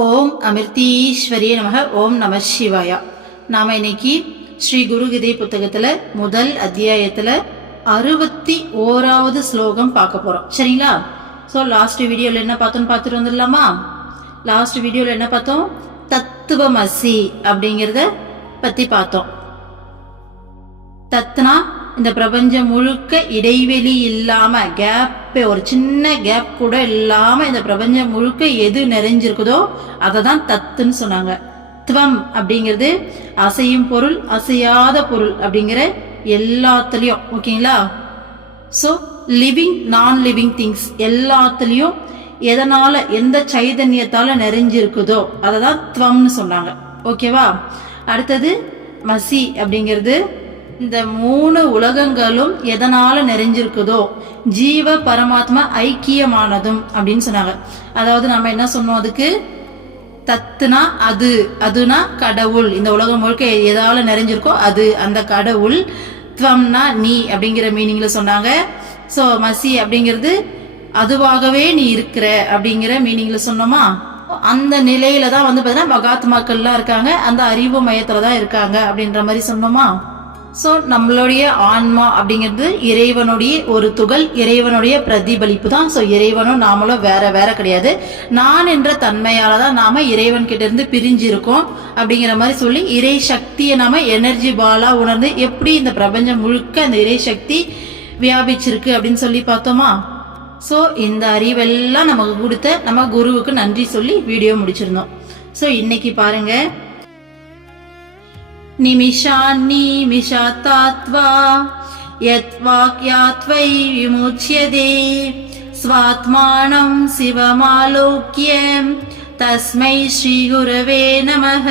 ஓம் அமிர்தீஸ்வரிய நமக. ஓம் நம சிவாயா. நாம இன்னைக்கு ஸ்ரீ குருகீதை புத்தகத்துல முதல் அத்தியாயத்துல 61வது ஸ்லோகம் பார்க்க போறோம். சரிங்களா? ஸோ லாஸ்ட் வீடியோல என்ன பார்த்தோம்னு பார்த்துட்டு வந்துடலாமா? லாஸ்ட் வீடியோல என்ன பார்த்தோம்? தத்துவமசி அப்படிங்கிறத பத்தி பார்த்தோம். தத்னா இந்த பிரபஞ்சம் முழுக்க இடைவெளி இல்லாம, கேப், ஒரு சின்ன கேப் கூட இல்லாம இந்த பிரபஞ்சம் முழுக்க எது நிறைஞ்சிருக்குதோ அதை தான் தத்துன்னு சொன்னாங்க. துவம் அப்படிங்கிறது அசையும் பொருள், அசையாத பொருள் அப்படிங்கிற எல்லாத்துலயும். ஓகேங்களா? ஸோ லிவிங், நான் லிவிங் திங்ஸ் எல்லாத்துலயும் எதனால, எந்த சைதன்யத்தால நிறைஞ்சிருக்குதோ அதை தான் துவம்னு சொன்னாங்க. ஓகேவா? அடுத்தது மசி அப்படிங்கிறது இந்த 3 உலகங்களும் எதனால நிறைஞ்சிருக்குதோ, ஜீவ பரமாத்மா ஐக்கியமானதும் அப்படின்னு சொன்னாங்க. அதாவது நம்ம என்ன சொன்னோம், அதுக்கு தத்துனா அது, அதுனா கடவுள். இந்த உலகம் முழுக்க எதால நிறைஞ்சிருக்கோ அது, அந்த கடவுள். துவம்னா நீ அப்படிங்கிற மீனிங்ல சொன்னாங்க. சோ மசி அப்படிங்கிறது அதுவாகவே நீ இருக்கிற அப்படிங்கிற மீனிங்ல சொன்னோமா? அந்த நிலையில தான் வந்து பாத்தீங்கன்னா மகாத்மாக்கள்லாம் இருக்காங்க, அந்த அறிவு மையத்துலதான் இருக்காங்க அப்படின்ற மாதிரி சொன்னோமா? சோ நம்மளுடைய ஆன்மா அப்படிங்கிறது இறைவனுடைய ஒரு துகள், இறைவனுடைய பிரதிபலிப்பு தான். சோ இறைவனும் நாமளும் வேற வேற கிடையாது. நான் என்ற தன்மையாலதான் நாம இறைவன் கிட்ட இருந்து பிரிஞ்சு இருக்கோம் அப்படிங்கிற மாதிரி சொல்லி இறை சக்தியை நாம எனர்ஜி பாலா உணர்ந்து எப்படி இந்த பிரபஞ்சம் முழுக்க அந்த இறை சக்தி வியாபிச்சிருக்கு அப்படின்னு சொல்லி பார்த்தோமா? சோ இந்த அறிவெல்லாம் நமக்கு கொடுத்த நம்ம குருவுக்கு நன்றி சொல்லி வீடியோ முடிச்சிருந்தோம். சோ இன்னைக்கு பாருங்க, நிமிஷாத்தாத்வா யத் வாக்யாத்வை விமுச்யதே ஸ்வாத்மானம் சிவமாலோக்யம் தஸ்மை ஸ்ரீ குரவே நமஹ.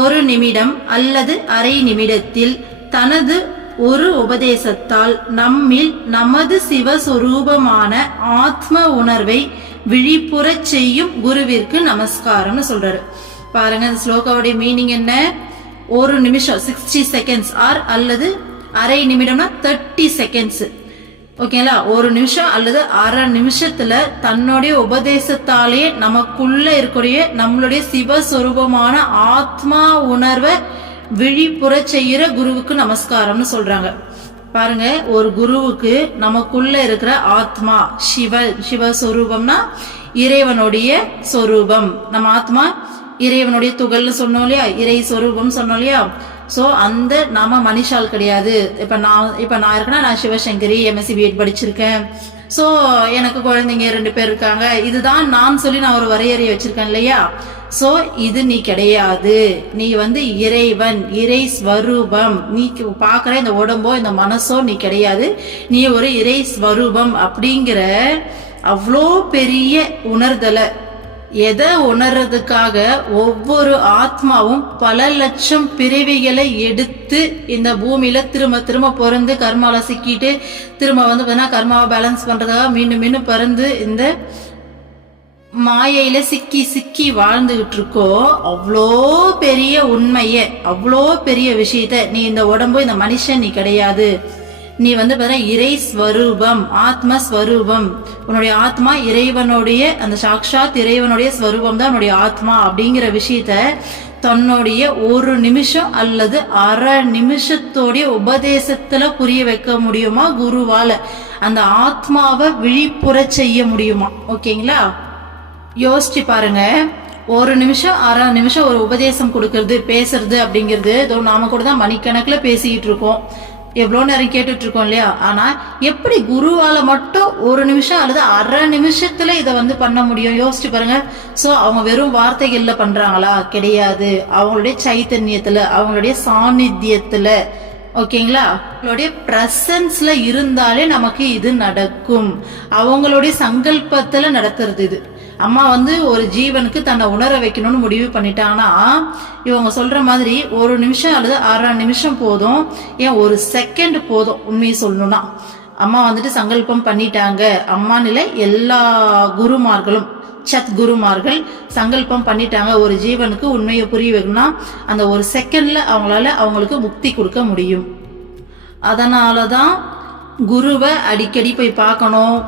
ஒரு நிமிடம் அல்லது அரை நிமிடத்தில் தனது ஒரு உபதேசத்தால் நம்மில் நமது சிவஸ்வரூபமான ஆத்ம உணர்வை விழிப்புறச் செய்யும் குருவிற்கு நமஸ்காரம்னு சொல்றாரு. பாருங்க, இந்த ஸ்லோகாவுடைய மீனிங் என்ன? ஒரு நிமிஷம் 60 செகண்ட்ஸ் ஆர் அல்லது அரை நிமிடம்னா 30 செகண்ட்ஸ். ஓகேங்களா? ஒரு நிமிஷம் அல்லது அரை நிமிஷத்துல தன்னுடைய உபதேசத்தாலேயே நமக்குள்ள இருக்கக்கூடிய நம்மளுடைய சிவஸ்வரூபமான ஆத்மா உணர்வை விழிப்புற செய்யற குருவுக்கு நமஸ்காரம்னு சொல்றாங்க. பாருங்க, ஒரு குருவுக்கு நமக்குள்ள இருக்கிற ஆத்மா சிவஸ்வரூபம்னா இறைவனுடைய சொரூபம். நம்ம ஆத்மா இறைவனுடைய துகள்னு சொன்னோம் இல்லையா, இறை சொரூபம் சொன்னோம் இல்லையா? சோ அந்த நாம மனுஷால் கிடையாது. இப்ப நான் இருக்கேன்னா, நான் சிவசங்கரி எம்எஸ்சி பிஎட் படிச்சிருக்கேன். சோ எனக்கு குழந்தைங்க 2 பேர் இருக்காங்க. இதுதான் நான் சொல்லி நான் ஒரு வரையறையை வச்சிருக்கேன் இல்லையா? சோ இது நீ கிடையாது. நீ இறைவன், இறை ஸ்வரூபம். நீ பாக்குற இந்த உடம்போ இந்த மனசோ நீ கிடையாது. நீ ஒரு இறை ஸ்வரூபம் அப்படிங்கிற அவ்வளோ பெரிய உணர்தலை, எதை உணர்றதுக்காக ஒவ்வொரு ஆத்மாவும் பல லட்சம் பிறவிகளை எடுத்து இந்த பூமியில திரும்ப பிறந்து கர்மால சிக்கிட்டு திரும்ப கர்மாவை பேலன்ஸ் பண்றதுக்காக மீண்டும் பிறந்து இந்த மாயையில சிக்கி வாழ்ந்துகிட்டு இருக்கோ. அவ்வளோ பெரிய உண்மைய, அவ்வளோ பெரிய விஷயத்த, நீ இந்த உடம்பு இந்த மனுஷன் நீ கிடையாது. நீ இறை ஸ்வரூபம், ஆத்மஸ்வரூபம். உன்னுடைய ஆத்மா இறைவனுடைய, அந்த சாக்ஷாத் இறைவனுடைய ஸ்வரூபம் தான் உன்னுடைய ஆத்மா அப்படிங்கிற விஷயத்த தன்னுடைய ஒரு நிமிஷம் அல்லது அரை நிமிஷத்தோடைய உபதேசத்துல புரிய வைக்க முடியுமா குருவால? அந்த ஆத்மாவை விழிப்புற செய்ய முடியுமா? ஓகேங்களா? யோசிச்சு பாருங்க. ஒரு நிமிஷம் அரை நிமிஷம் ஒரு உபதேசம் கொடுக்கறது, பேசுறது அப்படிங்கிறது, நாம கூட தான் மணிக்கணக்கில் பேசிக்கிட்டு இருக்கோம், எவ்வளவு நேரம் கேட்டுட்டு இருக்கோம் இல்லையா? ஆனா எப்படி குருவால மட்டும் ஒரு நிமிஷம் அல்லது அரை நிமிஷத்துல இதை பண்ண முடியும்? யோசிச்சு பாருங்க. சோ அவங்க வெறும் வார்த்தைகள்ல பண்றாங்களா? கிடையாது. அவங்களுடைய சைத்தன்யத்துல, அவங்களுடைய சாநித்தியத்துல, ஓகேங்களா, அவங்களுடைய பிரசன்ஸ்ல இருந்தாலே நமக்கு இது நடக்கும். அவங்களுடைய சங்கல்பத்துல நடத்துறது இது. அம்மா ஒரு ஜீவனுக்கு தன்னை உணர வைக்கணும்னு முடிவு பண்ணிட்டாங்கன்னா, இவங்க சொல்ற மாதிரி ஒரு நிமிஷம் அல்லது அரை நிமிஷம் போதும், ஏன் ஒரு செகண்ட் போதும். உண்மையை சொல்லணும்னா அம்மா சங்கல்பம் பண்ணிட்டாங்க. அம்மா நிலை எல்லா குருமார்களும், சத் குருமார்கள் சங்கல்பம் பண்ணிட்டாங்க, ஒரு ஜீவனுக்கு உண்மையை புரிய வைக்கணும்னா அந்த ஒரு செகண்ட்ல அவங்களுக்கு முக்தி கொடுக்க முடியும். அதனாலதான் குருவை அடிக்கடி போய் பார்க்கணும்,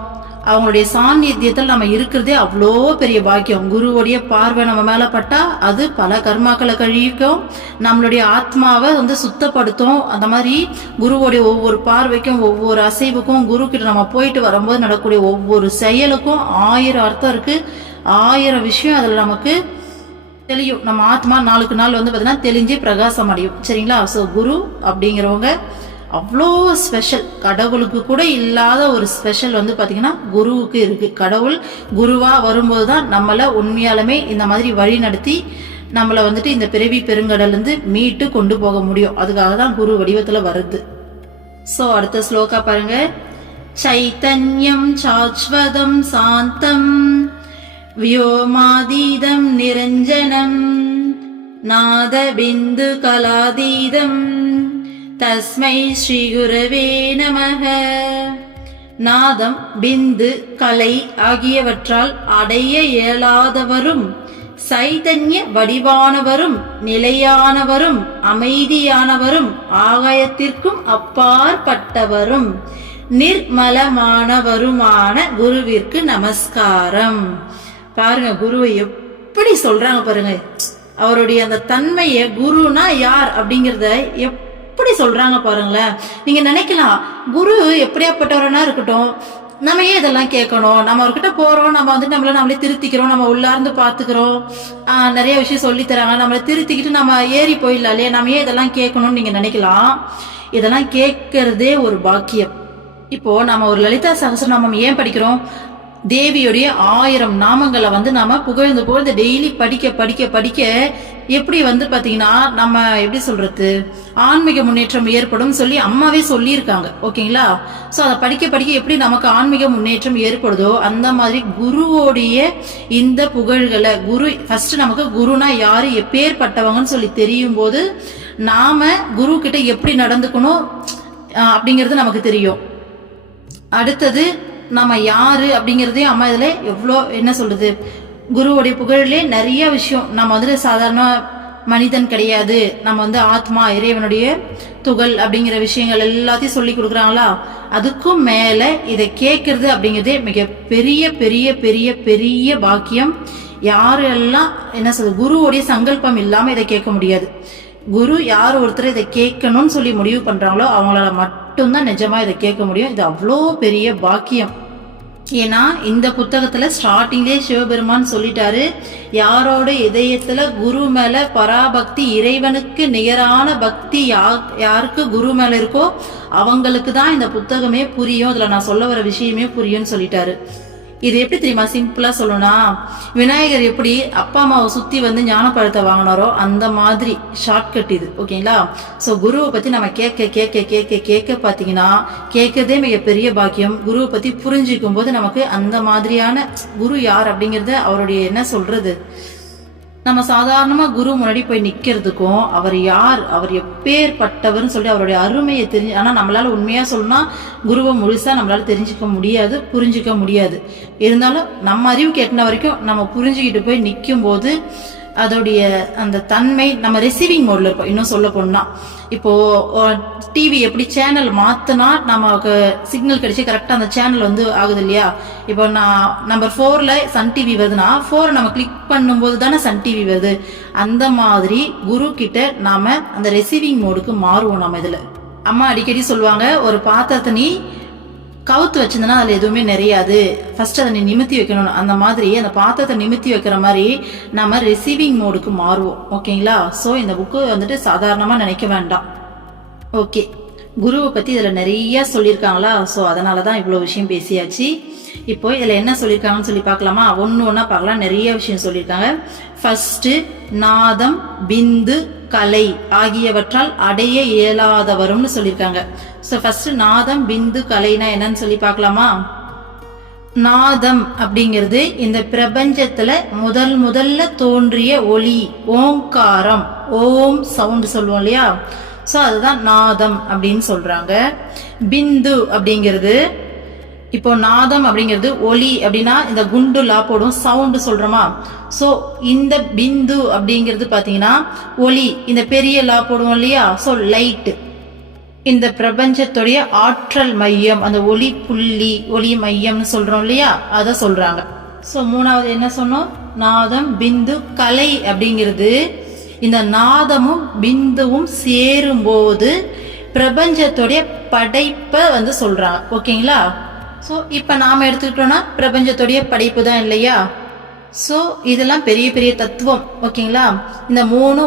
அவங்களுடைய சாநித்தியத்தில் நம்ம இருக்கிறதே அவ்வளோ பெரிய பாக்கியம். குருவுடைய பார்வை நம்ம மேல பட்டா அது பல கர்மாக்களை கழிக்கும், நம்மளுடைய ஆத்மாவை சுத்தப்படுத்தும். அந்த மாதிரி குருவுடைய ஒவ்வொரு பார்வைக்கும் ஒவ்வொரு அசைவுக்கும் குரு கிட்ட நம்ம போயிட்டு வரும்போது நடக்கக்கூடிய ஒவ்வொரு செயலுக்கும் 1000 அர்த்தம் இருக்கு, 1000 விஷயம் அதுல நமக்கு தெளியும். நம்ம ஆத்மா நாளுக்கு நாள் பார்த்தீங்கன்னா தெளிஞ்சு பிரகாசம் அடையும். சரிங்களா? ஸோ குரு அப்படிங்கிறவங்க அவ்வளோ ஸ்பெஷல். கடவுளுக்கு கூட இல்லாத ஒரு ஸ்பெஷல் பார்த்தீங்கன்னா குருவுக்கு இருக்கு. கடவுள் குருவா வரும்போது தான் நம்மளை உண்மையாலுமே இந்த மாதிரி வழி நடத்தி நம்மளை இந்த பிறவி பெருங்கடல்லேருந்து மீட்டு கொண்டு போக முடியும். அதுக்காக தான் குரு வடிவத்தில் வருது. ஸோ அடுத்த ஸ்லோகா பாருங்க. சைத்தன்யம் சாஸ்வதம் சாந்தம் வியோமாதீதம் நிரஞ்சனம் நாத பிந்து கலாதீதம் தஸ்மை ஸ்ரீ குரவே நமஹ. நாதம், பிந்து, கலை ஆகியவற்றால் அடைய இயலாதவரும், சைதன்ய வடிவானவரும், நிலையானவரும், அமைதியானவரும், ஆகாயத்திற்கும் அப்பாற்பட்டவரும், நிர்மலமானவருமான குருவிற்கு நமஸ்காரம். பாருங்க குருவை எப்படி சொல்றாங்க பாருங்க. அவருடைய அந்த தன்மைய, குருனா யார் அப்படிங்கறத எப்படி சொல்றாங்க பாருங்களேன். நீங்க நினைக்கலாம் குரு எப்படியாப்பட்டவரனா இருக்கட்டும், நம்ம ஏன் இதெல்லாம் கேட்கணும், நம்ம அவர்கிட்ட போறோம், நம்ம நம்மளே திருத்திக்கிறோம், நம்ம உள்ளார்ந்து பாத்துக்கிறோம், நிறைய விஷயம் சொல்லி தராங்க, நம்மளை திருத்திக்கிட்டு நம்ம ஏறி போயிடலாம் இல்லையா, நம்ம ஏன் இதெல்லாம் கேட்கணும்னு நீங்க நினைக்கலாம். இதெல்லாம் கேட்கறதே ஒரு பாக்கியம். இப்போ நம்ம ஒரு லலிதா சகஸ்ரநாமம் ஏன் படிக்கிறோம்? தேவியுடைய 1000 நாமங்களை நாம புகழ்ந்து டெய்லி படிக்க படிக்க படிக்க எப்படி பாத்தீங்கன்னா நம்ம எப்படி சொல்றது, ஆன்மீக முன்னேற்றம் ஏற்படும் சொல்லி அம்மாவே சொல்லியிருக்காங்க. ஓகேங்களா? சோ அதை படிக்க படிக்க எப்படி நமக்கு ஆன்மீக முன்னேற்றம் ஏற்படுதோ அந்த மாதிரி குருவோடைய இந்த புகழ்களை, குரு ஃபர்ஸ்ட் நமக்கு குருனா யாரு, எப்பேற்பட்டவங்கன்னு சொல்லி தெரியும் போது நாம குரு கிட்ட எப்படி நடந்துக்கணும் அப்படிங்கிறது நமக்கு தெரியும். அடுத்தது நம்ம யாரு அப்படிங்கறதே அம்மா இதுல எவ்வளோ என்ன சொல்றது, குருவுடைய புகழிலே நிறைய விஷயம். நம்ம சாதாரண மனிதன் கிடையாது, நம்ம ஆத்மா, இறைவனுடைய துகள் அப்படிங்கிற விஷயங்கள் எல்லாத்தையும் சொல்லி கொடுக்குறாங்களா. அதுக்கும் மேல இதை கேட்கறது அப்படிங்கிறதே மிக பெரிய பெரிய பெரிய பெரிய பாக்கியம். யாரெல்லாம் என்ன சொல்றது, குருவுடைய சங்கல்பம் இல்லாம இதை கேட்க முடியாது. குரு யார் ஒருத்தர் இதை கேட்கணும்னு சொல்லி முடிவு பண்றாங்களோ அவங்களால மட்டும்தான் நிஜமா இதை கேட்க முடியும். இது அவ்வளோ பெரிய பாக்கியம். ஏன்னா இந்த புத்தகத்துல ஸ்டார்டிங்லேயே சிவபெருமான் சொல்லிட்டாரு, யாரோட இதயத்துல குரு மேல பராபக்தி, இறைவனுக்கு நிகரான பக்தி யாருக்கு குரு மேல இருக்கோ அவங்களுக்கு தான் இந்த புத்தகமே புரியும், இதுல நான் சொல்ல வர விஷயமே புரியும்னு சொல்லிட்டாரு. இது எப்படி தெரியுமா சிம்பிளா சொல்லணும்னா, விநாயகர் எப்படி அப்பா அம்மாவை சுத்தி ஞான பழத்தை வாங்கினாரோ அந்த மாதிரி ஷார்ட்கட் இது. ஓகேங்களா? சோ குருவை பத்தி நம்ம கேட்க கேட்க கேட்க கேட்க பாத்தீங்கன்னா கேட்கறதே மிகப்பெரிய பாக்கியம். குருவை பத்தி புரிஞ்சுக்கும் போது நமக்கு அந்த மாதிரியான குரு யார் அப்படிங்கறத, அவருடைய என்ன சொல்றது, நம்ம சாதாரணமா குரு முன்னாடி போய் நிக்கிறதுக்கும் அவர் யார், அவர் எப்பேற்பட்டவர்னு சொல்லி அவருடைய அருமையை தெரிஞ்சு, ஆனா நம்மளால உண்மையா சொல்லணும்னா குருவை முழுசா நம்மளால தெரிஞ்சுக்க முடியாது, புரிஞ்சுக்க முடியாது. இருந்தாலும் நம்ம அறிவுக்கு எட்டின வரைக்கும் நம்ம புரிஞ்சுக்கிட்டு போய் நிற்கும் போது அதோடைய அந்த தன்மை, நம்ம ரிசீவிங் மோட்ல இருப்போம். இன்னும் சொல்ல போனா இப்போ டிவி எப்படி சேனல் மாத்தினா நமக்கு சிக்னல் கிடைச்சி கரெக்டா அந்த சேனல் ஆகுது இல்லையா. இப்போ நான் நம்பர் 4ல சன் டிவி வருதுன்னா 4 நம்ம கிளிக் பண்ணும்போது தானே சன் டிவி வருது. அந்த மாதிரி குரு கிட்ட நாம அந்த ரிசீவிங் மோடுக்கு மாறுவோம். நம்ம இதுல அம்மா அடிக்கடி சொல்லுவாங்க, ஒரு பாத்திரத்தை நீ கவுத்து வச்சிருந்தனா அதுல எதுவுமே நிறையாது, ஃபர்ஸ்ட் அதை நீ நிமித்தி வைக்கணும். அந்த மாதிரி அந்த பாத்திரத்தை நிமித்தி வைக்கிற மாதிரி நம்ம ரிசீவிங் மோடுக்கு மாறுவோம். ஓகேங்களா? ஸோ இந்த புக்கு சாதாரணமா நினைக்க வேண்டாம். ஓகே, குருவை பத்தி இதுல நிறைய சொல்லியிருக்காங்களா. ஸோ அதனாலதான் இவ்வளவு விஷயம் பேசியாச்சு. இப்போ இதுல என்ன சொல்லியிருக்காங்கன்னு சொல்லி பார்க்கலாமா? ஒன்னா பார்க்கலாம். நிறைய விஷயம் சொல்லியிருக்காங்க. ஃபர்ஸ்ட், நாதம், பிந்து, கலை ஆகியவற்றால் அடைய இயலாதவரும் சொல்லியிருக்காங்க. ஸோ ஃபர்ஸ்ட் நாதம், பிந்து, கலைனா என்னன்னு சொல்லி பார்க்கலாமா? நாதம் அப்படிங்கிறது இந்த பிரபஞ்சத்துல முதல்ல தோன்றிய ஒலி, ஓங்காரம், ஓம் சவுண்ட் சொல்லுவோம் இல்லையா. ஸோ அதுதான் நாதம் அப்படின்னு சொல்றாங்க. பிந்து அப்படிங்கிறது, இப்போ நாதம் அப்படிங்கிறது ஒலி அப்படின்னா இந்த குண்டு லா போடும் சவுண்ட் சொல்றோமா. சோ இந்த பிந்து அப்படிங்கிறது பாத்தீங்கன்னா ஒலி, இந்த பெரிய லா போடுவோம் இல்லையா. சோ லைட், இந்த பிரபஞ்சத்துடைய ஆற்றல் மையம், அந்த ஒளி புள்ளி, ஒளி மையம்னு சொல்றோம் இல்லையா, அத சொல்றாங்க. சோ மூணாவது என்ன சொன்னோம், நாதம் பிந்து கலை அப்படிங்கிறது இந்த நாதமும் பிந்துவும் சேரும் போது பிரபஞ்சத்துடைய படைப்பை சொல்றாங்க. ஓகேங்களா? ஸோ இப்போ நாம எடுத்துக்கிட்டோம்னா பிரபஞ்சத்துடைய படைப்பு தான் இல்லையா? ஸோ இதெல்லாம் பெரிய பெரிய தத்துவம். ஓகேங்களா? இந்த மூணு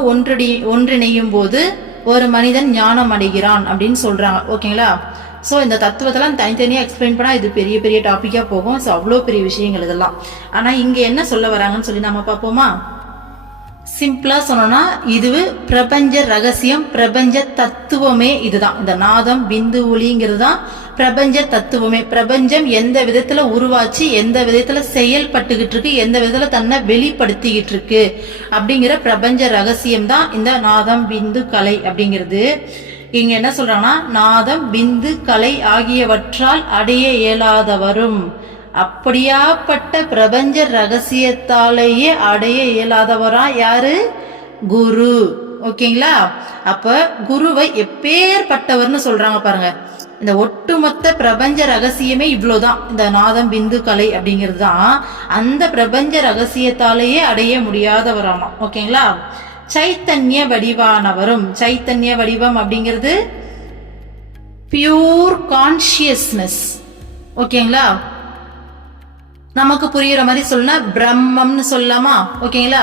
ஒன்றிணையும் போது ஒரு மனிதன் ஞானம் அடைகிறான் அப்படின்னு சொல்றாங்க. ஓகேங்களா? ஸோ இந்த தத்துவத்தெல்லாம் தனித்தனியாக எக்ஸ்பிளைன் பண்ணால் இது பெரிய பெரிய டாப்பிக்காக போகும். ஸோ அவ்வளோ பெரிய விஷயங்கள் இதெல்லாம். ஆனால் இங்கே என்ன சொல்ல வராங்கன்னு சொல்லி நம்ம பார்ப்போமா? சிம்பிளா சொன்னோம்னா இது பிரபஞ்ச ரகசியம், பிரபஞ்ச தத்துவமே இதுதான். இந்த நாதம் பிந்து ஒளிங்கிறது தான் பிரபஞ்ச தத்துவமே. பிரபஞ்சம் எந்த விதத்துல உருவாச்சு, எந்த விதத்துல செயல்பட்டுகிட்டு இருக்கு, எந்த விதத்துல தன்னை வெளிப்படுத்திக்கிட்டு இருக்கு அப்படிங்கிற பிரபஞ்ச ரகசியம் தான் இந்த நாதம் பிந்து கலை அப்படிங்கிறது. இங்க என்ன சொல்றாங்கன்னா, நாதம் பிந்து கலை ஆகியவற்றால் அடைய இயலாதவரும், அப்படியாப்பட்ட பிரபஞ்ச ரகசியத்தாலேயே அடைய இயலாதவரா யாரு? குரு. ஓகேங்களா? அப்ப குருவை எப்பேற்பட்டவர்னு சொல்றாங்க பாருங்க. இந்த ஒட்டுமொத்த பிரபஞ்ச ரகசியமே இவ்வளவுதான். இந்த நாதம் பிந்து கலை அப்படிங்கிறது தான் அந்த பிரபஞ்ச ரகசியத்தாலேயே அடைய முடியாதவராமா. ஓகேங்களா? சைத்தன்ய வடிவானவரும், சைத்தன்ய வடிவம் அப்படிங்கிறது பியூர் கான்சியஸ்னஸ். ஓகேங்களா? நமக்கு புரியுற மாதிரி சொல்லனா பிரம்மம்னு சொல்லலாமா? ஓகேங்களா?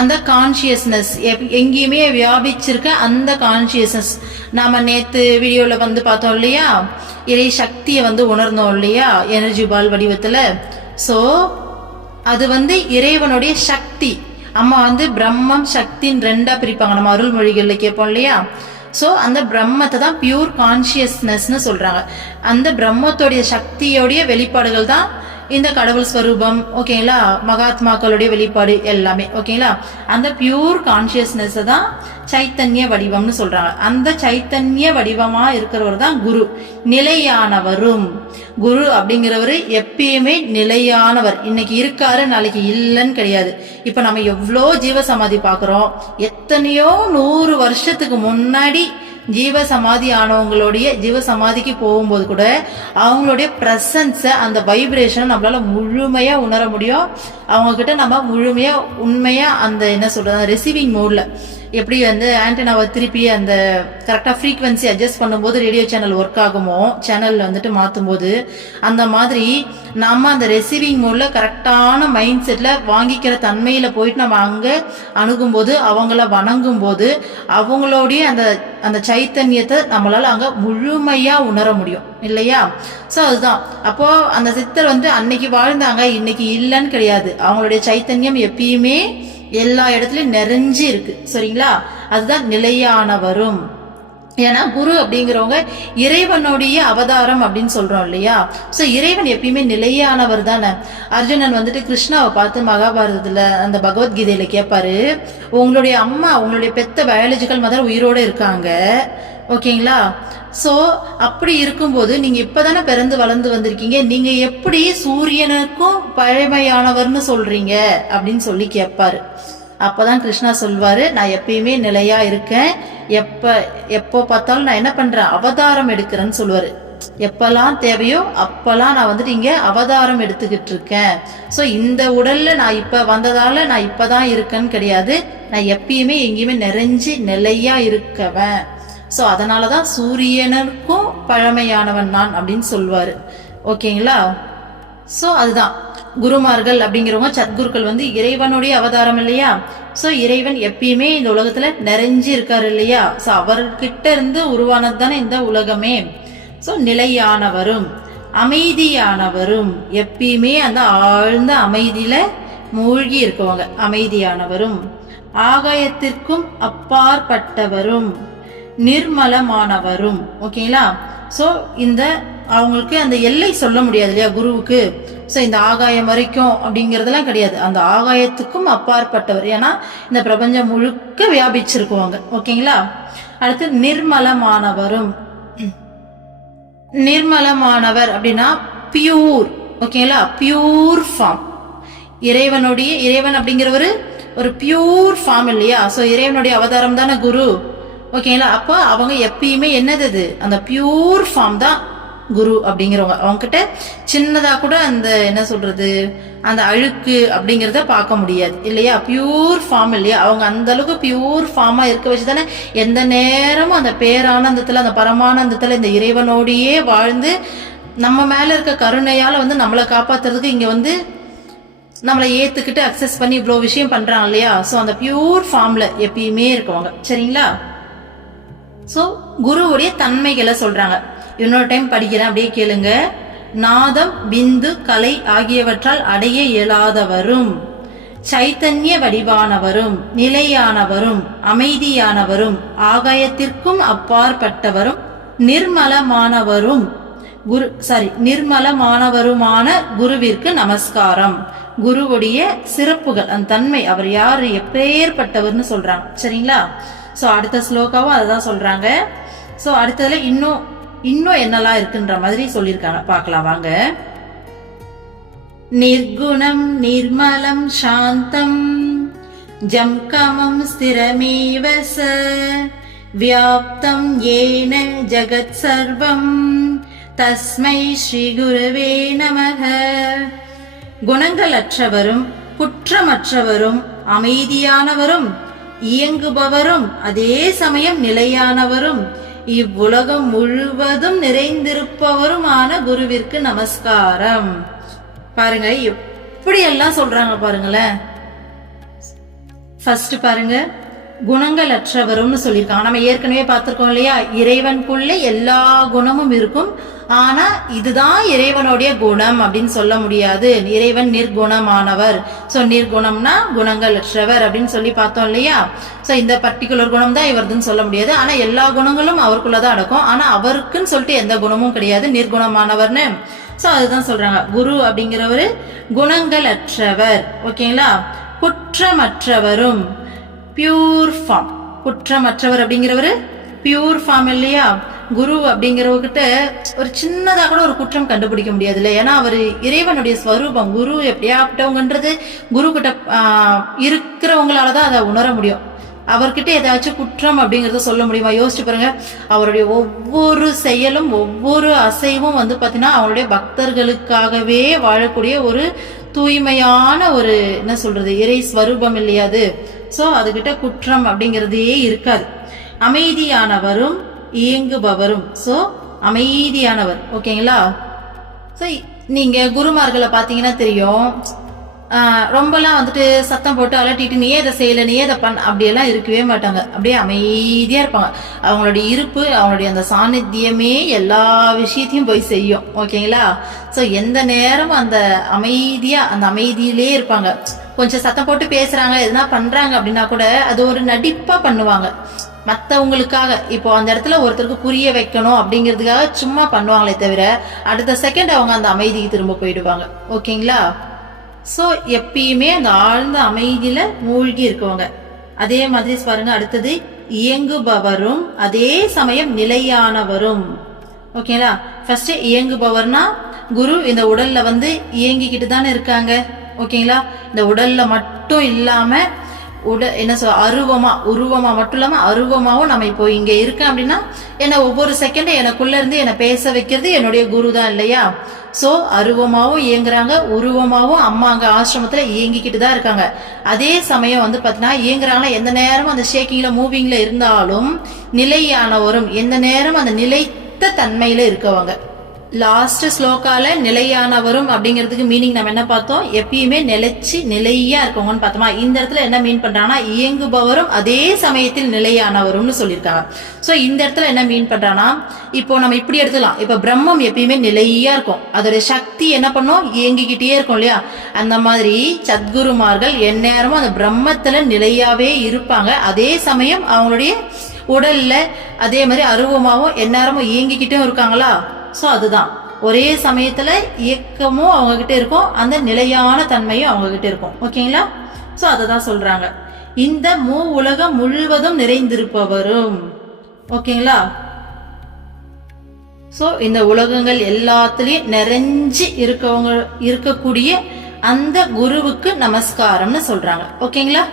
அந்த கான்சியஸ்னஸ் எங்கேயுமே வியாபிச்சிருக்க அந்த கான்சியஸ்னஸ். நாம நேத்து வீடியோல பார்த்தோம் இல்லையா, இறை சக்தியை உணர்ந்தோம் இல்லையா, எனர்ஜி பால் வடிவத்துல. சோ அது இறைவனுடைய சக்தி. அம்மா பிரம்மம் சக்தின்னு ரெண்டா பிரிப்பாங்க, நம்ம அருள்மொழிகள்ல கேட்போம் இல்லையா. சோ அந்த பிரம்மத்தை தான் பியூர் கான்சியஸ்னஸ்னு சொல்றாங்க. அந்த பிரம்மத்தோடைய சக்தியோடைய வெளிப்பாடுகள் தான் இந்த கடவுள் ஸ்வரூபம். ஓகேங்களா? மகாத்மாக்களுடைய வெளிப்பாடு எல்லாமே. ஓகேங்களா? அந்த பியூர் கான்சியஸ்னஸ் தான் சைத்தன்ய வடிவம்னு சொல்றாங்க. அந்த சைத்தன்ய வடிவமா இருக்கிறவர் தான் குரு. நிலையானவரும். குரு அப்படிங்கிறவரு எப்பயுமே நிலையானவர். இன்னைக்கு இருக்காரு, நாளைக்கு இல்லைன்னு கிடையாது. இப்ப நம்ம எவ்வளோ ஜீவசமாதி பாக்குறோம். எத்தனையோ 100 வருஷத்துக்கு முன்னாடி ஜீவசமாதி ஆனவங்களுடைய ஜீவசமாதிக்கு போகும்போது கூட அவங்களுடைய பிரசன்ஸ, அந்த வைப்ரேஷனை நம்மளால முழுமையா உணர முடியும். அவங்க கிட்ட நம்ம முழுமையா உண்மையா அந்த என்ன சொல்றது ரிசீவிங் மோட்ல எப்படி ஆண்டனாவை திருப்பி அந்த கரெக்டா ஃப்ரீக்வன்சி அட்ஜஸ்ட் பண்ணும்போது ரேடியோ சேனல் ஒர்க் ஆகுமோ, சேனல்ல மாற்றும் போது அந்த மாதிரி நம்ம அந்த ரிசீவிங் மோட்ல கரெக்டான மைண்ட் செட்ல வாங்கிக்கிற தன்மையில போயிட்டு நம்ம அங்க அணுகும் போது, அவங்கள வணங்கும் போது அவங்களுடைய அந்த அந்த சைத்தன்யத்தை நம்மளால அங்க முழுமையா உணர முடியும் இல்லையா? சோ அதுதான். அப்போ அந்த சித்தர் அன்னைக்கு வாழ்ந்தாங்க, இன்னைக்கு இல்லைன்னு கிடையாது. அவங்களுடைய சைத்தன்யம் எப்பயுமே எல்லா இடத்துலயும் நிறைஞ்சு இருக்கு. சரிங்களா? அதுதான் நிலையானவரும். ஏன்னா குரு அப்படிங்கிறவங்க இறைவனுடைய அவதாரம் அப்படின்னு சொல்றோம் இல்லையா? சோ இறைவன் எப்பயுமே நிலையானவர் தானே. அர்ஜுனன் கிருஷ்ணாவை பார்த்து மகாபாரதத்துல அந்த பகவத்கீதையில கேட்பாரு, உங்களுடைய அம்மா, உங்களுடைய பெத்த பயாலஜிக்கல் மதர் உயிரோட இருக்காங்க. ஓகேங்களா? சோ அப்படி இருக்கும்போது நீங்க இப்பதானே பிறந்து வளர்ந்து வந்திருக்கீங்க, நீங்க எப்படி சூரியனுக்கும் பழமையானவர்னு சொல்றீங்க அப்படின்னு சொல்லி கேட்பாரு. அப்பதான் கிருஷ்ணா சொல்வாரு, நான் எப்பயுமே நிலையா இருக்கேன், எப்போ பார்த்தாலும் நான் என்ன பண்றேன், அவதாரம் எடுக்கிறேன்னு சொல்லுவாரு. எப்பெல்லாம் தேவையோ அப்பெல்லாம் நான் இங்க அவதாரம் எடுத்துக்கிட்டு இருக்கேன். சோ இந்த உடல்ல நான் இப்ப வந்ததால நான் இப்பதான் இருக்கேன்னு கிடையாது, நான் எப்பயுமே எங்கேயுமே நிறைஞ்சு நிலையா இருக்கவன். சோ அதனாலதான் சூரியனுக்கும் பழமையானவன் நான் அப்படின்னு சொல்வாரு. ஓகேங்களா? சோ அதுதான் குருமார்கள் அப்படிங்கிறவங்க, சத்குருக்கள் இறைவனுடைய அவதாரம் இல்லையா? சோ இறைவன் எப்பயுமே இந்த உலகத்துல நிறைஞ்சு இருக்காரு இல்லையா? சோ அவர்கிட்ட இருந்து உருவானது தானே இந்த உலகமே. சோ நிலையானவரும், அமைதியானவரும், எப்பயுமே அந்த ஆழ்ந்த அமைதியில மூழ்கி இருக்கவங்க அமைதியானவரும், ஆகாயத்திற்கும் அப்பாற்பட்டவரும், நிர்மலமானவரும். ஓகேங்களா? சோ இந்த அவங்களுக்கு அந்த எல்லை சொல்ல முடியாது இல்லையா குருவுக்கு. சோ இந்த ஆகாயம் வரைக்கும் அப்படிங்கறதெல்லாம் கிடையாது, அந்த ஆகாயத்துக்கும் அப்பாற்பட்டவர். ஏன்னா இந்த பிரபஞ்சம் முழுக்க வியாபிச்சிருக்குவாங்க. ஓகேங்களா? அடுத்து நிர்மலமானவரும். நிர்மலமானவர் அப்படின்னா பியூர். ஓகேங்களா? Pure form. இறைவன் அப்படிங்கிறவரு ஒரு பியூர் ஃபார்ம் இல்லையா? சோ இறைவனுடைய அவதாரம் தானே குரு. ஓகேங்களா. அப்போ அவங்க எப்பயுமே என்னது அந்த பியூர் ஃபார்ம் தான் குரு அப்படிங்கிறவங்க. அவங்க கிட்ட சின்னதா கூட அந்த என்ன சொல்றது அந்த அழுக்கு அப்படிங்கறத பார்க்க முடியாது இல்லையா. பியூர் ஃபார்ம் இல்லையா, அவங்க அந்த அளவுக்கு பியூர் ஃபார்மா இருக்க வச்சுதானே எந்த நேரமும் அந்த பேரானந்தத்துல அந்த பரமானந்தத்துல இந்த இறைவனோடையே வாழ்ந்து நம்ம மேல இருக்க கருணையால நம்மளை காப்பாத்துறதுக்கு இங்க நம்மளை ஏத்துக்கிட்டு அக்சஸ் பண்ணி இவ்வளவு விஷயம் பண்றாங்க இல்லையா. சோ அந்த பியூர் ஃபார்ம்ல எப்பயுமே இருக்கவங்க. சரிங்களா. சோ குருவுடைய தன்மைகளை சொல்றாங்க. இன்னொரு டைம் படிக்கிறேன், அப்படியே கேளுங்க. நாதம், பிந்து, கலை ஆகியவற்றால் அடைய இயலாதவரும், சைத்தன்ய வடிவானவரும், நிலையானவரும், அமைதியானவரும், ஆகாயத்திற்கும் அப்பாற்பட்டவரும், நிர்மலமானவருமான குருவிற்கு நமஸ்காரம். குருவுடைய சிறப்புகள், அந்த தன்மை, அவர் யாரு, எப்பேற்பட்டவர்னு சொல்றாங்க. சரிங்களா. சோ அடுத்த ஸ்லோகாவும் அததான் சொல்றாங்க. சோ அடுத்ததுல இன்னும் என்னெல்லாம் இருக்குன்ற மாதிரி சொல்லியிருக்காங்க, பார்க்கலாம் வாங்க. நிர்குணம் நிர்மலம் சாந்தம் ஜம்கமம் ஸ்திரமேவ ச வியாப்தம் ஏன ஜகத் சர்வம் தஸ்மை ஸ்ரீ குருவே நமஹ. குணங்களற்றவரும் குற்றமற்றவரும் அமைதியானவரும் இயங்குபவரும் அதே சமயம் நிலையானவரும் இவ்வுலகம் முழுவதும் நிறைந்திருப்பவருமான குருவிற்கு நமஸ்காரம். பாருங்க எப்படி எல்லாம் சொல்றாங்க பாருங்களேன். ஃபர்ஸ்ட் பாருங்க, குணங்கள் அற்றவரும் சொல்லியிருக்காங்க. நம்ம ஏற்கனவே பார்த்திருக்கோம் இல்லையா, இறைவனுக்குள்ளே எல்லா குணமும் இருக்கும். ஆனா இதுதான் இறைவனுடைய குணம் அப்படின்னு சொல்ல முடியாது. இறைவன் நிர்குணமானவர். சோ நிர்குணம்னா குணங்கள் அற்றவர் அப்படின்னு சொல்லி பார்த்தோம் இல்லையா. சோ இந்த பர்டிகுலர் குணம் தான் இவர்துன்னு சொல்ல முடியாது. ஆனா எல்லா குணங்களும் அவருக்குள்ளதான் அடக்கும். ஆனா அவருக்குன்னு சொல்லிட்டு எந்த குணமும் கிடையாது, நிர்குணமானவர்னு. சோ அதுதான் சொல்றாங்க. குரு அப்படிங்கிறவரு குணங்கள் அற்றவர். ஓகேங்களா. குற்றமற்றவரும், பியூர் ஃபார்ம். குற்றமற்றவர் அப்படிங்கிறவரு பியூர் ஃபார்ம் இல்லையா. குரு அப்படிங்கிறவர்கிட்ட ஒரு சின்னதா கூட ஒரு குற்றம் கண்டுபிடிக்க முடியாது இல்ல. ஏன்னா அவரு இறைவனுடைய ஸ்வரூபம். குரு எப்படியாப்பட்டவங்கன்றது குரு கிட்ட இருக்கிறவங்களாலதான் அதை உணர முடியும். அவர்கிட்ட ஏதாச்சும் குற்றம் அப்படிங்கறத சொல்ல முடியுமா? யோசிச்சு பாருங்க. அவருடைய ஒவ்வொரு செயலும் ஒவ்வொரு அசைவும் பாத்தீங்கன்னா அவருடைய பக்தர்களுக்காகவே வாழக்கூடிய ஒரு தூய்மையான ஒரு என்ன சொல்றது இறை ஸ்வரூபம் இல்லையாது. சோ அதுகிட்ட குற்றம் அப்படிங்கறதே இருக்காது. அமைதியானவரும் இயங்குபவரும். சோ அமைதியானவர். ஓகேங்களா. சோ நீங்க குருமார்களை பாத்தீங்கன்னா தெரியும், ரொம்பலாம் சத்தம் போட்டு அலட்டிட்டு நீ இதை செய்யல நீ இதை பண்ண அப்படியெல்லாம் இருக்கவே மாட்டாங்க. அப்படியே அமைதியா இருப்பாங்க. அவங்களுடைய இருப்பு, அவங்களுடைய அந்த சாநித்தியமே எல்லா விஷயத்தையும் போய் செய்யும். ஓகேங்களா. சோ எந்த நேரமும் அந்த அமைதியிலே இருப்பாங்க. கொஞ்சம் சத்தம் போட்டு பேசுறாங்க எதுனா பண்றாங்க அப்படின்னா கூட அது ஒரு நடிப்பா பண்ணுவாங்க மத்தவங்களுக்காக. இப்போ அந்த இடத்துல ஒருத்தருக்கு புரிய வைக்கணும் அப்படிங்கிறதுக்காக சும்மா பண்ணுவாங்களே தவிர அடுத்த செகண்ட் அவங்க அந்த அமைதிக்கு திரும்ப போயிடுவாங்க. ஓகேங்களா. சோ எப்பயுமே அந்த ஆழ்ந்த அமைதியில மூழ்கி இருக்கவங்க. அதே மாதிரி பாருங்க, அடுத்தது இயங்குபவரும் அதே சமயம் நிலையானவரும். ஓகேங்களா. ஃபர்ஸ்ட் இயங்குபவர்னா குரு இந்த உடல்ல இயங்கிக்கிட்டு தானே இருக்காங்க. ஓகேங்களா. இந்த உடல்ல மட்டும் இல்லாம என்ன உருவமா மட்டும் இல்லாம அருவமாவும் நம்ம இப்போ இங்க இருக்கேன் அப்படின்னா என்ன ஒவ்வொரு செகண்டும் எனக்குள்ள இருந்து என்ன பேச வைக்கிறது என்னுடைய குரு தான் இல்லையா. சோ அருவமாவும் இயங்குறாங்க, உருவமாவும் அம்மா அங்க ஆசிரமத்துல இயங்கிக்கிட்டு தான் இருக்காங்க. அதே சமயம் பாத்தீங்கன்னா இயங்குறாங்கன்னா எந்த நேரமும் அந்த ஷேக்கிங்ல மூவிங்ல இருந்தாலும் நிலையானவரும் எந்த நேரம் அந்த நிலைத்த தன்மையில இருக்கவங்க. லாஸ்ட் ஸ்லோகால நிலையானவரும் அப்படிங்கிறதுக்கு மீனிங் நம்ம என்ன பார்த்தோம், எப்பயுமே நிலையா இருக்கவங்கன்னு பார்த்தோமா. இந்த இடத்துல என்ன மீன் பண்றாங்கன்னா இயங்குபவரும் அதே சமயத்தில் நிலையானவரும்னு சொல்லியிருக்காங்க. சோ இந்த இடத்துல என்ன மீன் பண்றாங்கன்னா இப்போ நம்ம இப்படி எடுத்துக்கலாம். இப்ப பிரம்மம் எப்பயுமே நிலையா இருக்கும், அதோட சக்தி என்ன பண்ணும் இயங்கிக்கிட்டே இருக்கும் இல்லையா. அந்த மாதிரி சத்குருமார்கள் எந்நேரமும் அந்த பிரம்மத்துல நிலையாவே இருப்பாங்க. அதே சமயம் அவங்களுடைய உடல்ல அதே மாதிரி அருவமாவும் எந்நேரமும் இயங்கிக்கிட்டும் இருக்காங்களா. சோ அதுதான் ஒரே சமயத்துல இயக்கமும் அவங்க கிட்ட இருக்கும், அந்த நிலையான தன்மையும் அவங்க கிட்ட இருக்கும். ஓகேங்களா. சோ அததான் சொல்றாங்க, இந்த உலகம் முழுவதும் நிறைந்திருப்பவரும். ஓகேங்களா. சோ இந்த உலகங்கள் எல்லாத்துலயும் நிறைஞ்சு இருக்கக்கூடிய அந்த குருவுக்கு நமஸ்காரம்னு சொல்றாங்க. ஓகேங்களா.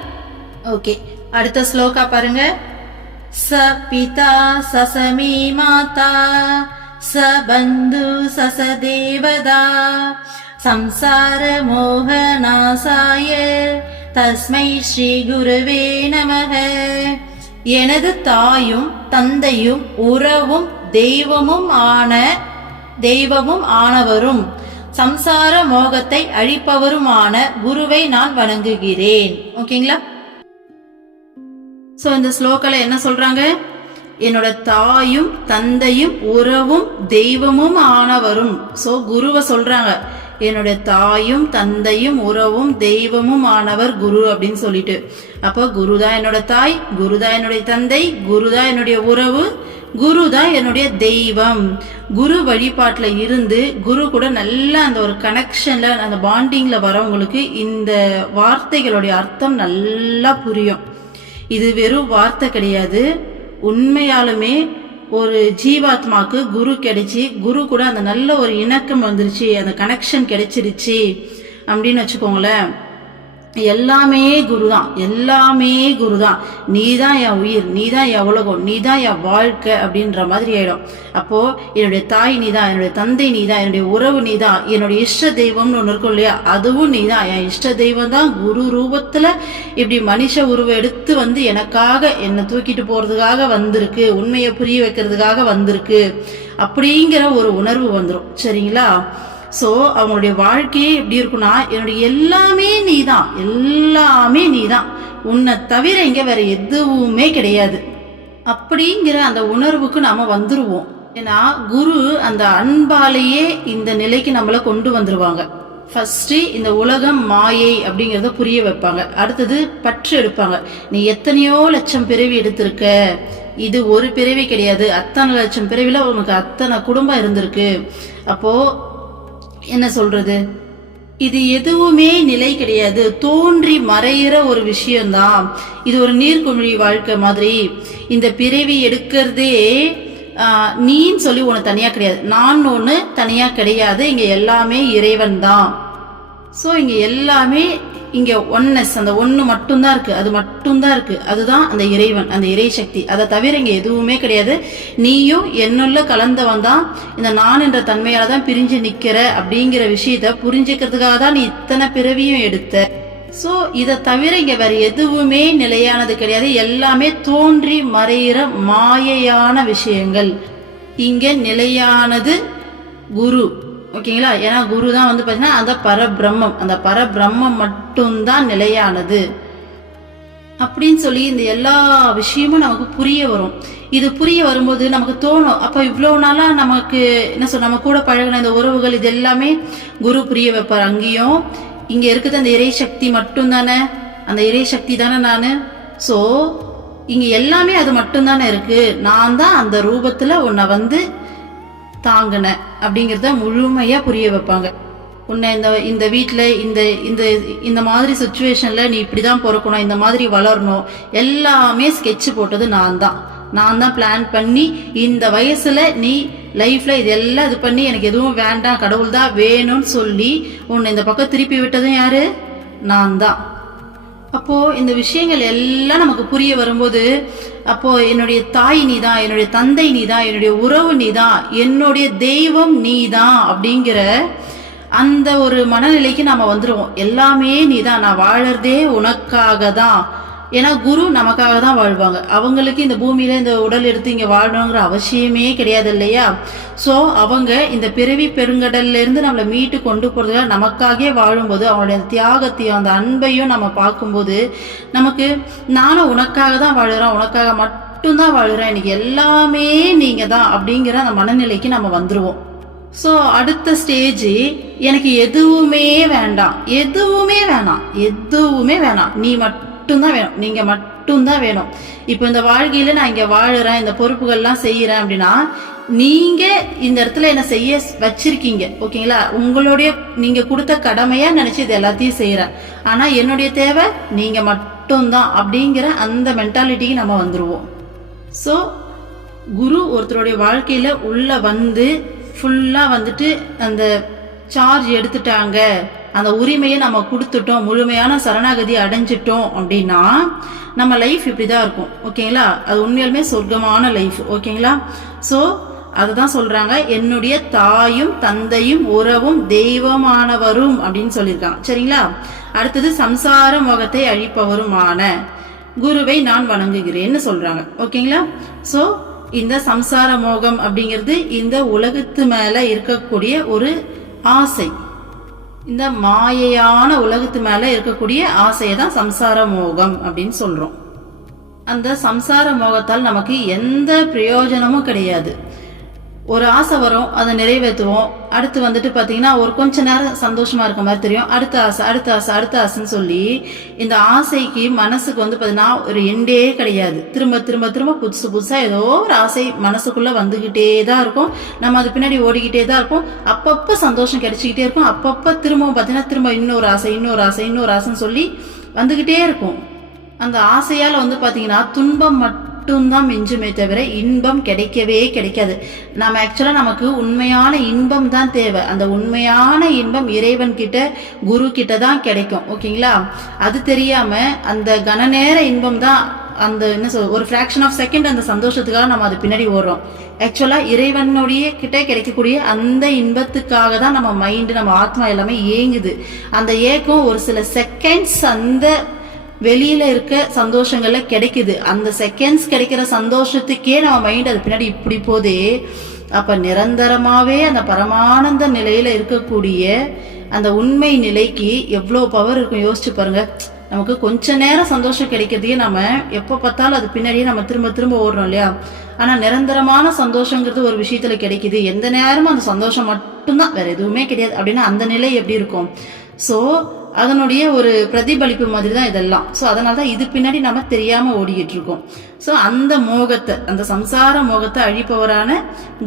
ஓகே, அடுத்த ஸ்லோகா பாருங்க. ச பிதா சசமே மாதா ச பந்து சச தேவதா சம்சார மோகநாசாய தஸ்மை ஸ்ரீ குருவே நமக. எனது தாயும் தந்தையும் உறவும் தெய்வமும் ஆனவரும் சம்சார மோகத்தை அழிப்பவருமான குருவை நான் வணங்குகிறேன். ஓகேங்களா? சோ இந்த ஸ்லோகல என்ன சொல்றாங்க? என்னோட தாயும் தந்தையும் உறவும் தெய்வமும் ஆனவரும். சோ குருவை சொல்றாங்க, என்னுடைய தாயும் தந்தையும் உறவும் தெய்வமும் ஆனவர் குரு அப்படின்னு சொல்லிட்டு. அப்போ குருதான் என்னோட தாய், குருதான் என்னுடைய தந்தை, குருதான் என்னுடைய உறவு, குருதான் என்னுடைய தெய்வம். குரு வழிபாட்டுல இருந்து குரு கூட நல்லா அந்த ஒரு கனெக்ஷன்ல அந்த பாண்டிங்ல வரவங்களுக்கு இந்த வார்த்தைகளுடைய அர்த்தம் நல்லா புரியும். இது வெறும் வார்த்தை கிடையாது, உண்மையாலுமே ஒரு ஜீவாத்மாக்கு குரு கிடைச்சி குரு கூட அந்த நல்ல ஒரு இணக்கம் வந்துருச்சு, அந்த கனெக்ஷன் கிடைச்சிருச்சு அப்படின்னு வச்சுக்கோங்களேன். எல்லாமே குருதான், எல்லாமே குருதான். நீதான் என் உயிர், நீதான் என் உலகம், நீதான் என் வாழ்க்கை அப்படின்ற மாதிரி ஆயிடும். அப்போ என்னுடைய தாய் நீதான், என்னுடைய தந்தை நீதான், என்னுடைய உறவு நீதான், என்னுடைய இஷ்ட தெய்வம்னு ஒன்று இருக்கும் இல்லையா, அதுவும் நீதான். என் இஷ்ட தெய்வம் தான் குரு ரூபத்துல இப்படி மனுஷ உருவம் எடுத்து வந்து எனக்காக என்னை தூக்கிட்டு போறதுக்காக வந்திருக்கு, உண்மையை புரிய வைக்கிறதுக்காக வந்திருக்கு அப்படிங்கிற ஒரு உணர்வு வந்துடும். சரிங்களா? சோ அவங்களுடைய வாழ்க்கையே எப்படி இருக்குன்னா, என்னுடைய எல்லாமே நீதான், எல்லாமே நீதான், உன்னை தவிர இங்க வேற எதுவுமே கிடையாது அப்படிங்கிற அந்த உணர்வுக்கு நாம வந்துருவோம். ஏன்னா குரு அந்த அன்பாலேயே இந்த நிலைக்கு நம்மளை கொண்டு வந்துருவாங்க. ஃபர்ஸ்ட் இந்த உலகம் மாயை அப்படிங்கறத புரிய வைப்பாங்க. அடுத்தது பற்று எடுப்பாங்க. நீ எத்தனையோ லட்சம் பிறவி எடுத்திருக்க, இது ஒரு பிறவி கிடையாது, அத்தனை லட்சம் பிறவில உனக்கு அத்தனை குடும்பம் இருந்திருக்கு. அப்போ என்ன சொல்றது, இது எதுவுமே நிலை கிடையாது, தோன்றி மறையிற ஒரு விஷயம்தான். இது ஒரு நீர்க்குமிழி வாழ்க்கை மாதிரி. இந்த பிறவி எடுக்கிறதே நீன்னு சொல்லி ஒன்று தனியா கிடையாது, நான் ஒன்று தனியா கிடையாது, இங்க எல்லாமே இறைவன் தான். ஸோ இங்க எல்லாமே இங்க ஒன்னஸ், அந்த ஒன்று மட்டும்தான் இருக்கு, அது மட்டும்தான் இருக்கு, அதுதான் அந்த இறைவன், அந்த இறை சக்தி. அதை தவிர இங்க எதுவுமே கிடையாது. நீயும் என்னுள்ள கலந்தவன் தான், இந்த நான் என்ற தன்மையால தான் பிரிஞ்சு நிக்கிற அப்படிங்கிற விஷயத்த புரிஞ்சுக்கிறதுக்காக தான் நீ இத்தனை பிறவியும் எடுத்த. ஸோ இதை தவிர இங்க வேற எதுவுமே நிலையானது கிடையாது, எல்லாமே தோன்றி மறையிற மாயையான விஷயங்கள். இங்க நிலையானது குரு. ஓகேங்களா? ஏன்னா குரு தான் வந்து பாத்தீங்கன்னா அந்த பரபிரம்மம், அந்த பரபிரம்மம் மட்டும்தான் நிலையானது அப்படின்னு சொல்லி இந்த எல்லா விஷயமும் நமக்கு புரிய வரும். இது புரிய வரும்போது நமக்கு தோணும், அப்ப இவ்வளவு நாளா நமக்கு என்ன சொல்ற, நம்ம கூட பழகின இந்த உறவுகள் இது எல்லாமே குரு புரிய வைப்பார். அங்கேயும் இங்க இருக்குது அந்த இறை சக்தி மட்டும் தானே, அந்த இறை சக்தி தானே நானு. சோ இங்க எல்லாமே அது மட்டும் தானே இருக்கு, நான் தான் அந்த ரூபத்துல உன்னை வந்து தாங்கின அப்படிங்கறத முழுமையா புரிய வைப்பாங்க. உன்னை இந்த வீட்டுல இந்த மாதிரி சுச்சுவேஷன்ல நீ இப்படிதான் பிறக்கணும், இந்த மாதிரி வளரணும், எல்லாமே ஸ்கெட்ச் போட்டது நான் தான் பிளான் பண்ணி இந்த வயசுல நீ லைஃப்ல இதெல்லாம் இது பண்ணி எனக்கு எதுவும் வேண்டாம், கடவுள் தான் வேணும்னு சொல்லி உன்னை இந்த பக்கம் திருப்பி விட்டதும் யாரு? நான் தான். அப்போ இந்த விஷயங்கள் எல்லாம் நமக்கு புரிய வரும்போது, அப்போ என்னுடைய தாய் நீதான், என்னுடைய தந்தை நீதான், என்னுடைய உறவு நீதான், என்னுடைய தெய்வம் நீதான் அப்படிங்கிற அந்த ஒரு மனநிலைக்கு நாம வந்துருவோம். எல்லாமே நீதான், நான் வாழறதே உனக்காக தான். ஏன்னா குரு நமக்காக தான் வாழ்வாங்க. அவங்களுக்கு இந்த பூமியில இந்த உடல் எடுத்து இங்க வாழணுங்கிற அவசியமே கிடையாது இல்லையா? சோ அவங்க இந்த பிறவி பெருங்கடல்ல இருந்து நம்மளை மீட்டு கொண்டு போறதுக்காக நமக்காகவே வாழும்போது அவங்களுடைய தியாகத்தையும் அந்த அன்பையும் நம்ம பார்க்கும்போது நமக்கு, நானும் உனக்காக தான் வாழுறேன், உனக்காக மட்டும்தான் வாழுறேன், எனக்கு எல்லாமே நீங்க தான் அப்படிங்கிற அந்த மனநிலைக்கு நம்ம வந்துருவோம். சோ அடுத்த ஸ்டேஜ், எனக்கு எதுவுமே வேண்டாம், எதுவுமே வேணாம், நீ மட்டும்தான் வேணும், நீங்க மட்டும்தான் வேணும். இப்போ இந்த வாழ்க்கையில நான் இங்க வாழுறேன், இந்த பொறுப்புகள்லாம் செய்யறேன் அப்படின்னா நீங்க இந்த இடத்துல என்ன செய்ய வச்சிருக்கீங்க. ஓகேங்களா? உங்களுடைய நீங்க கொடுத்த கடமையா நினைச்சு இது எல்லாத்தையும் செய்யறேன், ஆனா என்னுடைய தேவை நீங்க மட்டும்தான் அப்படிங்கிற அந்த மென்டாலிட்டிக்கு நம்ம வந்துருவோம். சோ குரு ஒருத்தருடைய வாழ்க்கையில உள்ள வந்து ஃபுல்லா வந்துட்டு அந்த சார்ஜ் எடுத்துட்டாங்க, அந்த உரிமையை நம்ம கொடுத்துட்டோம், முழுமையான சரணாகதி அடைஞ்சிட்டோம் அப்படின்னா நம்ம லைஃப் இப்படிதான் இருக்கும். ஓகேங்களா? அது உண்மையாலுமே சொர்க்கமான லைஃப். ஓகேங்களா? ஸோ அதுதான் சொல்றாங்க, என்னுடைய தாயும் தந்தையும் உறவும் தெய்வமானவரும் அப்படின்னு சொல்லியிருக்காங்க. சரிங்களா? அடுத்தது சம்சார மோகத்தை அழிப்பவருமான குருவை நான் வணங்குகிறேன்னு சொல்றாங்க. ஓகேங்களா? சோ இந்த சம்சார மோகம் அப்படிங்கிறது இந்த உலகத்து மேல இருக்கக்கூடிய ஒரு ஆசை, இந்த மாயையான உலகத்து மேல இருக்கக்கூடிய ஆசையை தான் சம்சார மோகம் அப்படின்னு சொல்றோம். அந்த சம்சார மோகத்தால் நமக்கு எந்த பிரயோஜனமும் கிடையாது. ஒரு ஆசை வரும், அதை நிறைவேற்றுவோம். அடுத்து வந்துட்டு பார்த்தீங்கன்னா ஒரு கொஞ்ச நேரம் சந்தோஷமா இருக்க மாதிரி தெரியும். அடுத்த ஆசை அடுத்த ஆசை அடுத்த ஆசைன்னு சொல்லி இந்த ஆசைக்கு மனசுக்கு வந்து பார்த்தீங்கன்னா ஒரு எண்டே கிடையாது. திரும்ப திரும்ப திரும்ப புதுசு புதுசாக ஏதோ ஒரு ஆசை மனசுக்குள்ள வந்துகிட்டே தான் இருக்கும். நம்ம அது பின்னாடி ஓடிக்கிட்டே தான் இருக்கும். அப்பப்போ சந்தோஷம் கிடைச்சிக்கிட்டே இருக்கும். அப்பப்போ திரும்பவும் பார்த்தீங்கன்னா திரும்ப இன்னொரு ஆசை இன்னொரு ஆசை இன்னொரு ஆசைன்னு சொல்லி வந்துகிட்டே இருக்கும். அந்த ஆசையால் வந்து பார்த்தீங்கன்னா துன்பம் மட்டும்தான் மிஞ்சுமே தவிர இன்பம் கிடைக்கவே கிடைக்காது. நம்ம ஆக்சுவலா நமக்கு உண்மையான இன்பம் தான் தேவை. அந்த உண்மையான இன்பம் இறைவன் கிட்ட குரு கிட்ட தான் கிடைக்கும். ஓகேங்களா? அது தெரியாம அந்த கனநேர இன்பம் தான், அந்த என்ன சொல், ஒரு ஃபிராக்ஷன் ஆஃப் செகண்ட் அந்த சந்தோஷத்துக்காக நம்ம அது பின்னாடி ஓடுறோம். ஆக்சுவலா இறைவனுடைய கிட்ட கிடைக்கக்கூடிய அந்த இன்பத்துக்காக தான் நம்ம மைண்டு நம்ம ஆத்மா எல்லாமே ஏங்குது. அந்த ஏக்கம் ஒரு சில செகண்ட்ஸ் அந்த வெளியில இருக்க சந்தோஷங்கள்ல கிடைக்குது. அந்த செகண்ட்ஸ் கிடைக்கிற சந்தோஷத்துக்கே நம்ம மைண்ட் அது பின்னாடி இப்படி போதே, அப்ப நிரந்தரமாவே அந்த பரமானந்த நிலையில இருக்கக்கூடிய அந்த உண்மை நிலைக்கு எவ்வளவு பவர் இருக்கும் யோசிச்சு பாருங்க. நமக்கு கொஞ்ச நேரம் சந்தோஷம் கிடைக்கிறதையே நம்ம எப்ப பார்த்தாலும் அது பின்னாடியே நம்ம திரும்ப திரும்ப ஓடுறோம் இல்லையா? ஆனா நிரந்தரமான சந்தோஷங்கிறது ஒரு விஷயத்துல கிடைக்குது, எந்த நேரமும் அந்த சந்தோஷம் மட்டும்தான், வேற எதுவுமே கிடையாது அப்படின்னா அந்த நிலை எப்படி இருக்கும்? சோ அதனுடைய ஒரு பிரதிபலிப்பு மாதிரி தான் இதெல்லாம். ஸோ அதனால தான் இது பின்னாடி நம்ம தெரியாம ஓடிக்கிட்டு இருக்கோம். ஸோ அந்த மோகத்தை, அந்த சம்சார மோகத்தை அழிப்பவரான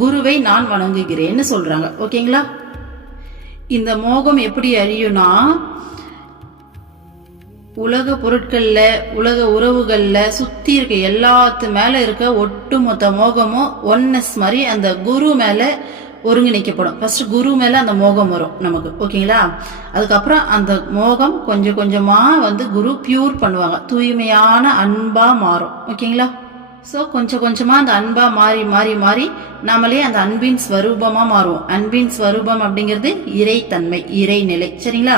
குருவை நான் வணங்குகிறேன்னு சொல்றாங்க. ஓகேங்களா? இந்த மோகம் எப்படி அழியும்னா, உலக பொருட்கள்ல உலக உறவுகள்ல சுத்தி இருக்க எல்லாத்து மேல இருக்க ஒட்டுமொத்த மோகமும் ஒன்னஸ் மாதிரி அந்த குரு மேல ஒருங்கிணைக்கப்படும். ஃபர்ஸ்ட் குரு மேல அந்த மோகம் வரும் நமக்கு. ஓகேங்களா? அதுக்கப்புறம் அந்த மோகம் கொஞ்சம் கொஞ்சமா வந்து குரு பியூர் பண்ணுவாங்க, தூய்மையான அன்பா மாறும். ஓகேங்களா? ஸோ கொஞ்சம் கொஞ்சமா அந்த அன்பா மாறி மாறி மாறி நாமளே அந்த அன்பின் ஸ்வரூபமா மாறுவோம். அன்பின் ஸ்வரூபம் அப்படிங்கிறது இறைத்தன்மை, இறைநிலை. சரிங்களா?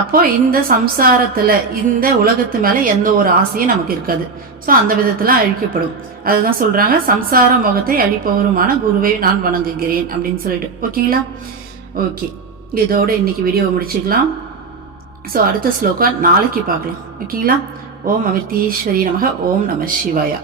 அப்போ இந்த சம்சாரத்துல இந்த உலகத்து மேல எந்த ஒரு ஆசையும் நமக்கு இருக்காது. ஸோ அந்த விதத்துல அழிக்கப்படும். அதுதான் சொல்றாங்க, சம்சார மோகத்தை அழிப்பவருமான குருவை நான் வணங்குகிறேன் அப்படின்னு சொல்லிட்டு. ஓகேங்களா? ஓகே, இதோட இன்னைக்கு வீடியோவை முடிச்சுக்கலாம். ஸோ அடுத்த ஸ்லோகா நாளைக்கு பார்க்கலாம். ஓகேங்களா? ஓம் அமிர்தீஸ்வரி நமக. ஓம் நம சிவாயா.